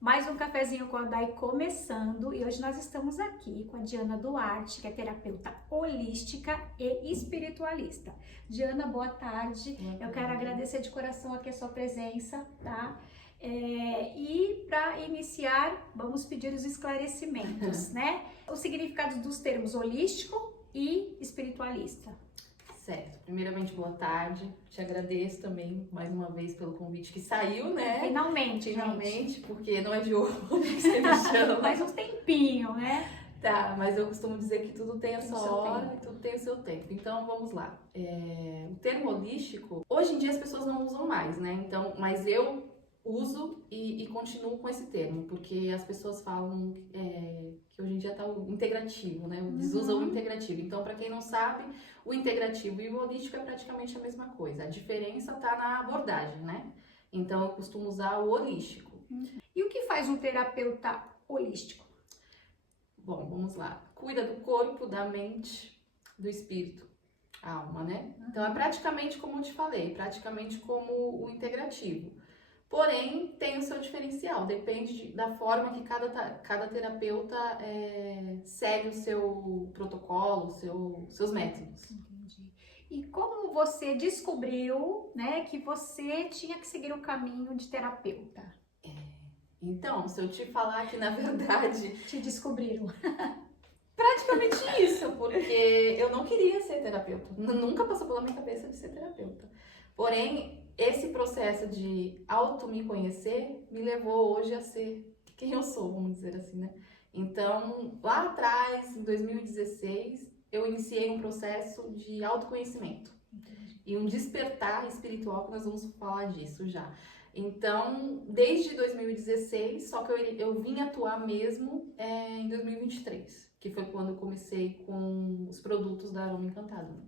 Mais um cafezinho com a Dai começando e hoje nós estamos aqui com a Diana Duarte, que é terapeuta holística e espiritualista. Diana, boa tarde. Eu quero agradecer de coração aqui a sua presença, tá? E para iniciar, vamos pedir os esclarecimentos, né? Os significados dos termos holístico e espiritualista. Certo. Primeiramente, boa tarde. Te agradeço também, mais uma vez, pelo convite que saiu, né? Finalmente, Finalmente, porque não é de hoje que você me chama. Faz um tempinho, né? Tá, mas eu costumo dizer que tudo tem a Tem o sua seu hora tempo. e tudo tem o seu tempo. Então, vamos lá. O termo holístico, hoje em dia as pessoas não usam mais, né? Então, mas eu uso e continuo com esse termo, porque as pessoas falam que hoje em dia tá o integrativo, né? Eles usam o integrativo. Então, para quem não sabe, o integrativo e o holístico é praticamente a mesma coisa. A diferença tá na abordagem, né? Então, eu costumo usar o holístico. E o que faz um terapeuta holístico? Bom, vamos lá. Cuida do corpo, da mente, do espírito, a alma, né? Então, é praticamente como eu te falei, praticamente como o integrativo. Porém, tem o seu diferencial, depende da forma que cada terapeuta segue o seu protocolo, seus métodos. Entendi. E como você descobriu, né, que você tinha que seguir o caminho de terapeuta? Então, se eu te falar que, na verdade, Te descobriram. praticamente isso, porque eu não queria ser terapeuta, nunca passou pela minha cabeça de ser terapeuta. Porém, esse processo de me conhecer me levou hoje a ser quem eu sou, vamos dizer assim, né? Então, lá atrás, em 2016, eu iniciei um processo de autoconhecimento e um despertar espiritual, que nós vamos falar disso já. Então, desde 2016, só que eu vim atuar mesmo em 2023, que foi quando eu comecei com os produtos da Aroma Encantado, né?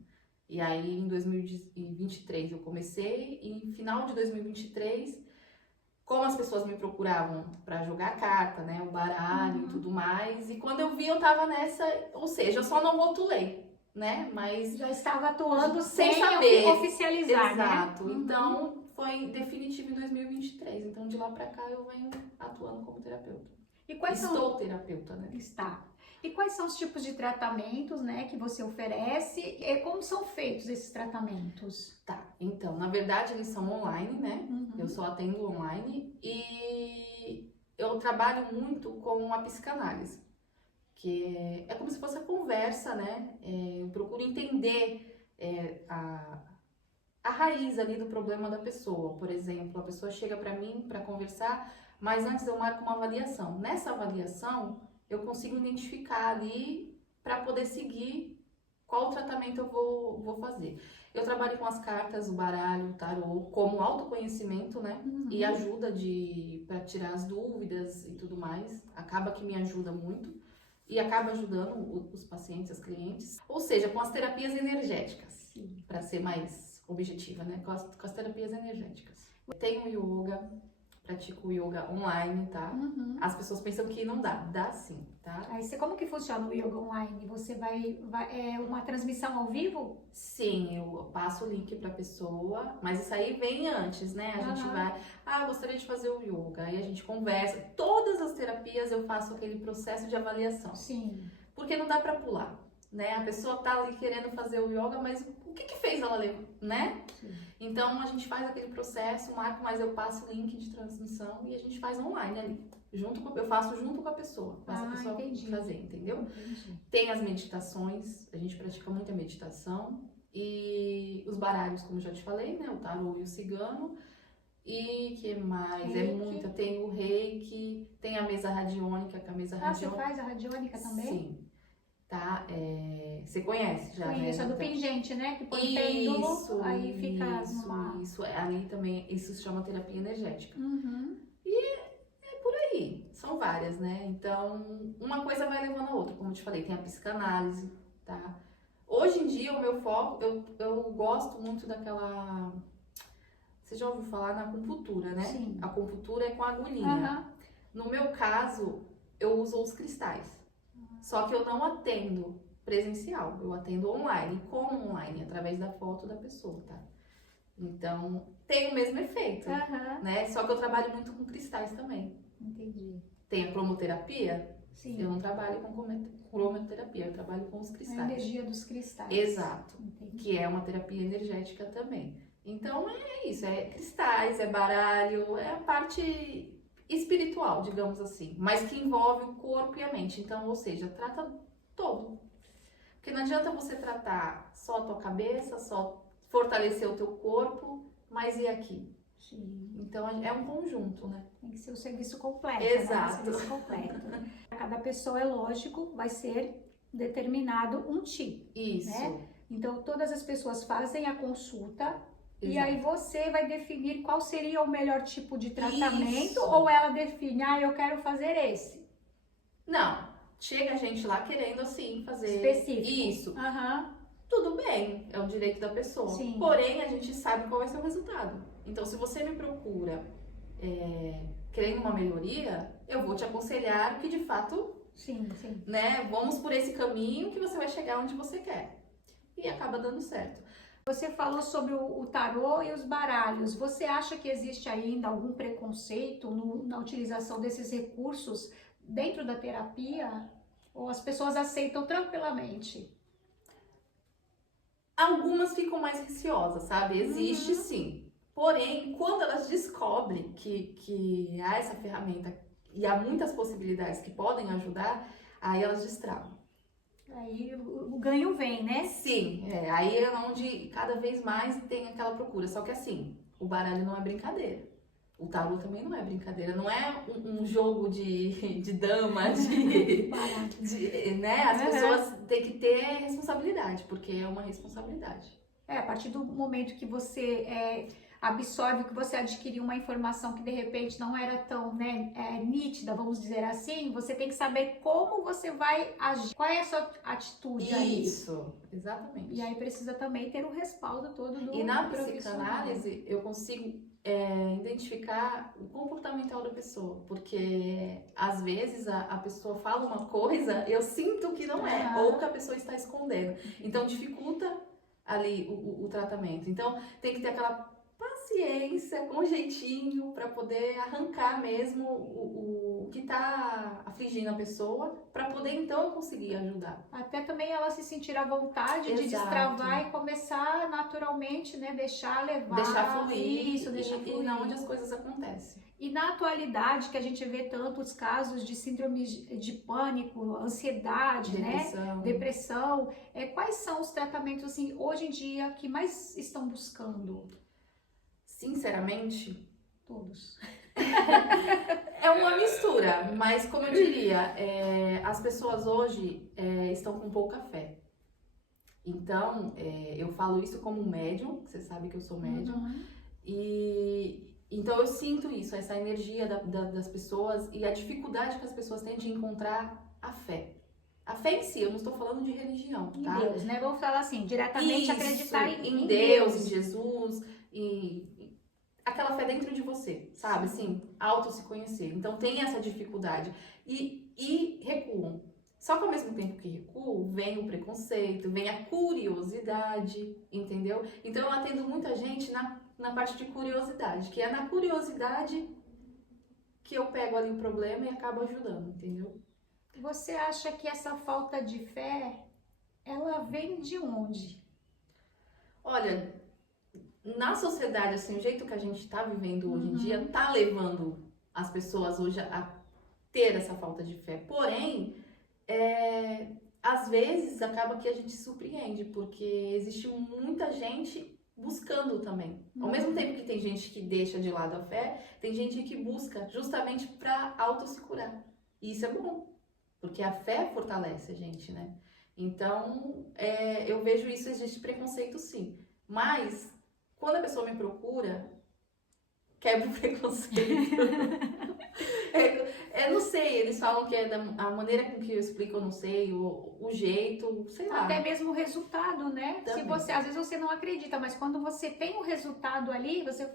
E aí, em 2023 eu comecei, e em final de 2023, como as pessoas me procuravam para jogar carta, né, o baralho e tudo mais, e quando eu vi eu tava nessa, ou seja, eu só não rotulei, né, mas Já estava atuando sem sem saber oficializar, exato, né? então foi definitivo em 2023, então de lá para cá eu venho atuando como terapeuta. E quais Estou terapeuta, né? Está. E quais são os tipos de tratamentos, né, que você oferece e como são feitos esses tratamentos? Tá, então, na verdade eles são online, né? Uhum. Eu só atendo online e eu trabalho muito com a psicanálise, que é como se fosse a conversa, né? Eu procuro entender a raiz ali do problema da pessoa. Por exemplo, a pessoa chega para mim para conversar, mas antes eu marco uma avaliação. Nessa avaliação, eu consigo identificar ali para poder seguir qual tratamento eu vou fazer. Eu trabalho com as cartas, o baralho, o tarô, como autoconhecimento, né? E ajuda para tirar as dúvidas e tudo mais. Acaba que me ajuda muito e acaba ajudando os pacientes, as clientes. Ou seja, com as terapias energéticas, para ser mais objetiva, né? Com as terapias energéticas. Eu tenho yoga, pratico yoga online, tá? As pessoas pensam que não dá sim, tá? Aí como que funciona o yoga online? Você é uma transmissão ao vivo? Sim, eu passo o link pra pessoa, mas isso aí vem antes, né? A gente vai, eu gostaria de fazer o yoga, aí a gente conversa. Todas as terapias eu faço aquele processo de avaliação. Sim. Porque não dá pra pular, né? A pessoa tá ali querendo fazer o yoga, mas o que fez ela ler, né? Sim. Então a gente faz aquele processo, marco, mas eu passo o link de transmissão e a gente faz online ali. Eu faço junto com a pessoa, com essa pessoa fazer, entendeu? Entendi. Tem as meditações, a gente pratica muita meditação e os baralhos, como eu já te falei, né? O tarô e o cigano. E que mais? Reiki. Tem o reiki, tem a mesa radiônica, que a mesa radiônica... Você faz a radiônica também? Sim. Tá? Você conhece já, Conheço, né? a do pingente, né? Que põe pêndulo, aí fica numa... Isso. Ali também, isso se chama terapia energética. Uhum. Aí, são várias, né? Então, uma coisa vai levando a outra, como eu te falei, tem a psicanálise, tá? Hoje em dia, o meu foco, eu gosto muito daquela... Você já ouviu falar na acupuntura, né? Sim. A acupuntura é com agulhinha. No meu caso, eu uso os cristais. Só que eu não atendo presencial, eu atendo online. Como online? Através da foto da pessoa, tá? Então, tem o mesmo efeito, né? Só que eu trabalho muito com cristais também. Entendi. Tem a cromoterapia, Sim. eu não trabalho com cromoterapia, eu trabalho com os A cristais. energia dos cristais. Exato, Entendi. que é uma terapia energética também. Então é isso, é cristais, é baralho, é a parte espiritual, digamos assim, mas que envolve o corpo e a mente. Então, ou seja, trata todo. Porque não adianta você tratar só a tua cabeça, só fortalecer o teu corpo, mas e aqui? Sim. Então é um conjunto, né? Tem que ser o serviço completo. Exato. Né? O serviço completo. Cada pessoa, é lógico, vai ser determinado um tipo. Isso. Né? Então, todas as pessoas fazem a consulta. Exato. E aí você vai definir qual seria o melhor tipo de tratamento. Isso. Ou ela define, eu quero fazer esse. Não, chega a gente lá querendo assim fazer Específico. isso. Aham. Tudo bem, é o direito da pessoa. Sim. Porém, a gente sabe qual vai ser o resultado. Então, se você me procura querendo uma melhoria, eu vou te aconselhar que de fato, Sim, sim. né, vamos por esse caminho que você vai chegar onde você quer. E acaba dando certo. Você falou sobre o tarô e os baralhos. Você acha que existe ainda algum preconceito na utilização desses recursos dentro da terapia? Ou as pessoas aceitam tranquilamente? Algumas ficam mais receosas, sabe? Existe sim. Porém, quando elas descobrem que há essa ferramenta e há muitas possibilidades que podem ajudar, aí elas destravam. Aí o ganho vem, né? Sim, aí é onde cada vez mais tem aquela procura. Só que assim, o baralho não é brincadeira. O tarô também não é brincadeira. Não é um jogo de dama, né? As pessoas têm que ter responsabilidade, porque é uma responsabilidade. A partir do momento que você absorve, que você adquiriu uma informação que de repente não era tão nítida, vamos dizer assim, você tem que saber como você vai agir, qual é a sua atitude ali. Isso, exatamente. E aí precisa também ter o respaldo todo do E na profissional. psicanálise eu consigo identificar o comportamental da pessoa, porque às vezes a pessoa fala uma coisa, eu sinto que não é, ou que a pessoa está escondendo. Então dificulta ali o tratamento. Então tem que ter aquela paciência, com jeitinho, para poder arrancar mesmo o que está afligindo a pessoa, para poder então conseguir ajudar. Até também ela se sentir à vontade de destravar e começar naturalmente, né, deixar levar. Deixar fluir. Isso, deixar fluir. E não onde as coisas acontecem. E na atualidade, que a gente vê tantos casos de síndrome de pânico, ansiedade, depressão, quais são os tratamentos, assim, hoje em dia, que mais estão buscando? Sinceramente, todos. É uma mistura, mas como eu diria, as pessoas hoje estão com pouca fé. Então, eu falo isso como médium, você sabe que eu sou médium, e então eu sinto isso, essa energia das pessoas e a dificuldade que as pessoas têm de encontrar a fé. A fé em si, eu não estou falando de religião, tá? Em Deus, né? Vamos falar assim, diretamente isso, acreditar em Deus, em Jesus, aquela fé dentro de você, sabe? Assim, auto se conhecer. Então tem essa dificuldade. E recuam. Só que ao mesmo tempo que recuam, vem o preconceito, vem a curiosidade, entendeu? Então eu atendo muita gente na parte de curiosidade, que é na curiosidade que eu pego ali o problema e acabo ajudando, entendeu? Você acha que essa falta de fé, ela vem de onde? Olha, na sociedade, assim, o jeito que a gente tá vivendo hoje em dia, tá levando as pessoas hoje a ter essa falta de fé. Porém, às vezes acaba que a gente se surpreende, porque existe muita gente buscando também. Ao mesmo tempo que tem gente que deixa de lado a fé, tem gente que busca justamente para auto se curar. E isso é bom, porque a fé fortalece a gente, né? Então, eu vejo isso, existe preconceito sim. Mas, quando a pessoa me procura, quebra o preconceito. Não sei, eles falam que a maneira com que eu explico, eu não sei, o jeito, sei lá. Até mesmo o resultado, né? Também. Se você, às vezes você não acredita, mas quando você tem o resultado ali, você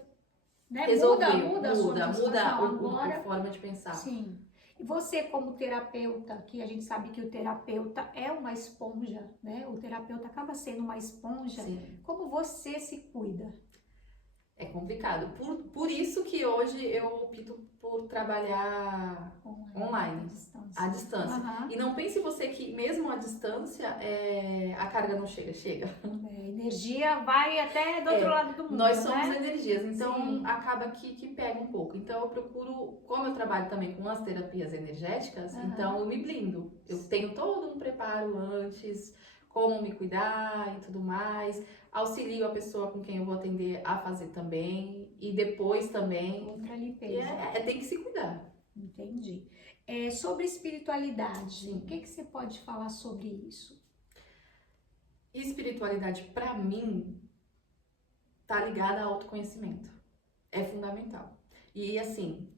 muda a sua a forma de pensar. Sim. E você, como terapeuta, que a gente sabe que o terapeuta é uma esponja, né? O terapeuta acaba sendo uma esponja. Sim. Como você se cuida? É complicado. Por isso que hoje eu opto por trabalhar online, à distância. Aham. E não pense você que mesmo à distância, a carga não chega. Energia vai até do outro lado do mundo, Nós somos né? energias, então Sim. acaba que pega um pouco. Então eu procuro, como eu trabalho também com as terapias energéticas, Aham. então eu me blindo. Eu tenho todo um preparo antes, como me cuidar e tudo mais. Auxilio a pessoa com quem eu vou atender a fazer também. E depois também. Outra limpeza. Tem que se cuidar. Entendi. Sobre espiritualidade, Sim. o que você pode falar sobre isso? Espiritualidade, pra mim, tá ligada ao autoconhecimento. É fundamental. E assim,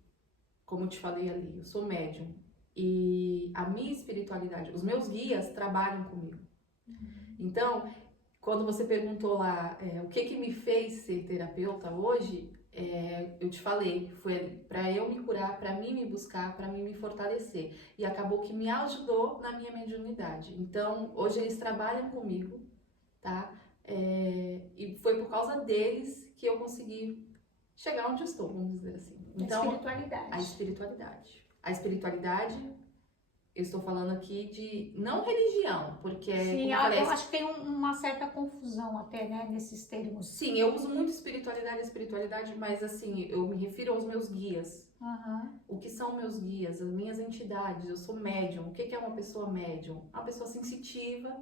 como eu te falei ali, eu sou médium. E a minha espiritualidade, os meus guias trabalham comigo. Então, quando você perguntou lá o que me fez ser terapeuta hoje, eu te falei, foi para eu me curar, para mim me buscar, para mim me fortalecer. E acabou que me ajudou na minha mediunidade. Então, hoje eles trabalham comigo, tá? E foi por causa deles que eu consegui chegar onde eu estou, vamos dizer assim. Então, a espiritualidade, eu estou falando aqui de não religião, porque sim, eu acho que tem uma certa confusão até, né, nesses termos. Sim, eu uso muito espiritualidade, mas assim, eu me refiro aos meus guias. Uhum. O que são meus guias, as minhas entidades? Eu sou médium. O que é uma pessoa médium? Uma pessoa sensitiva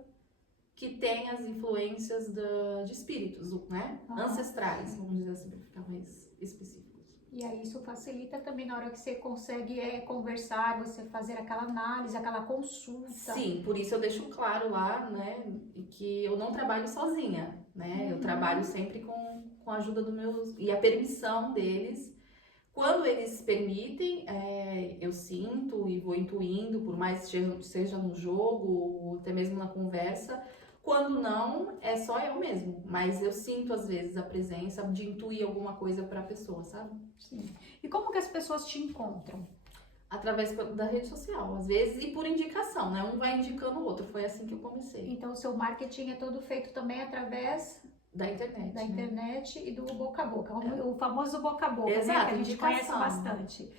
que tem as influências de espíritos, né? Uhum. Ancestrais, vamos dizer assim, para ficar mais específicos. E aí isso facilita também na hora que você consegue conversar, você fazer aquela análise, aquela consulta. Sim, por isso eu deixo claro lá, né, que eu não trabalho sozinha, né? Eu trabalho sempre com a ajuda dos meus e a permissão deles. Quando eles permitem, eu sinto e vou intuindo, por mais que seja no jogo ou até mesmo na conversa. Quando não, é só eu mesmo. Mas eu sinto, às vezes, a presença de intuir alguma coisa para a pessoa, sabe? Sim. E como que as pessoas te encontram? Através da rede social, às vezes, e por indicação, né? Um vai indicando o outro. Foi assim que eu comecei. Então, o seu marketing é todo feito também através da internet. Da internet e do boca a boca. O famoso boca a boca, exato, né? Que a gente conhece indicação. Bastante.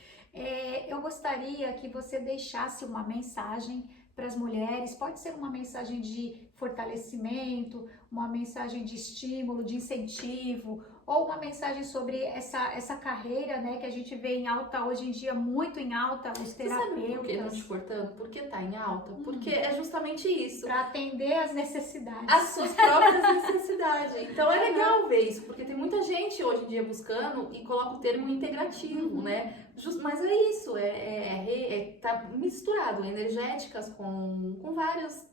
Eu gostaria que você deixasse uma mensagem para as mulheres. Pode ser uma mensagem de fortalecimento, uma mensagem de estímulo, de incentivo, ou uma mensagem sobre essa carreira, né, que a gente vê em alta hoje em dia, muito em alta, os terapeutas. Você sabe por que, não te cortando? Por que tá em alta? Porque é justamente isso. Para atender as necessidades. As suas próprias necessidades. Então é legal ver isso, porque tem muita gente hoje em dia buscando e coloca o termo integrativo, né? Mas é isso, tá misturado, energéticas com vários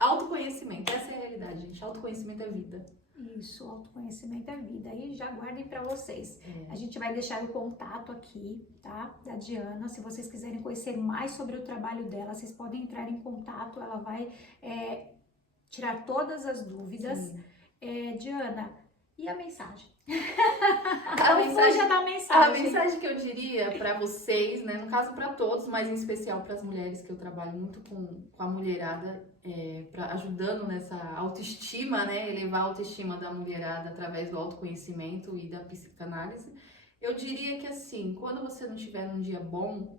autoconhecimento. Essa é a realidade, gente. Autoconhecimento é vida. Isso, autoconhecimento é vida. E já guardem para vocês. A gente vai deixar o contato aqui, tá? Da Diana. Se vocês quiserem conhecer mais sobre o trabalho dela, vocês podem entrar em contato. Ela vai tirar todas as dúvidas. Diana, e a mensagem? A mensagem que eu diria para vocês, né, no caso para todos, mas em especial para as mulheres, que eu trabalho muito com a mulherada, ajudando nessa autoestima, né, elevar a autoestima da mulherada através do autoconhecimento e da psicanálise. Eu diria que assim, quando você não tiver um dia bom,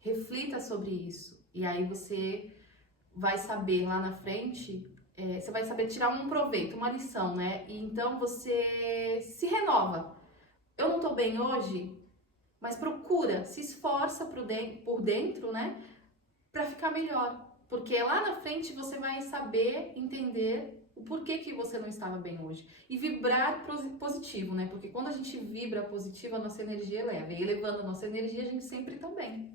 reflita sobre isso. E aí você vai saber lá na frente, você vai saber tirar um proveito, uma lição, né? E então você se renova. Eu não tô bem hoje, mas procura, se esforça por dentro, né? Pra ficar melhor. Porque lá na frente você vai saber entender o porquê que você não estava bem hoje. E vibrar positivo, né? Porque quando a gente vibra positivo, a nossa energia eleva. E elevando a nossa energia, a gente sempre tá bem.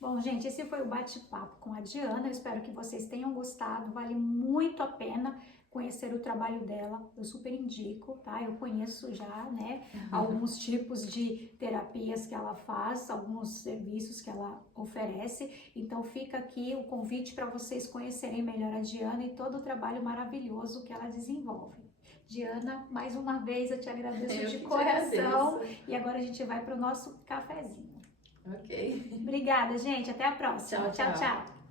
Bom, gente, esse foi o bate-papo com a Diana. Eu espero que vocês tenham gostado. Vale muito a pena conhecer o trabalho dela. Eu super indico, tá? Eu conheço já, né, alguns tipos de terapias que ela faz, alguns serviços que ela oferece. Então fica aqui o convite para vocês conhecerem melhor a Diana e todo o trabalho maravilhoso que ela desenvolve. Diana, mais uma vez eu te agradeço de coração. E agora a gente vai para o nosso cafezinho. Ok. Obrigada, gente. Até a próxima. Tchau, tchau.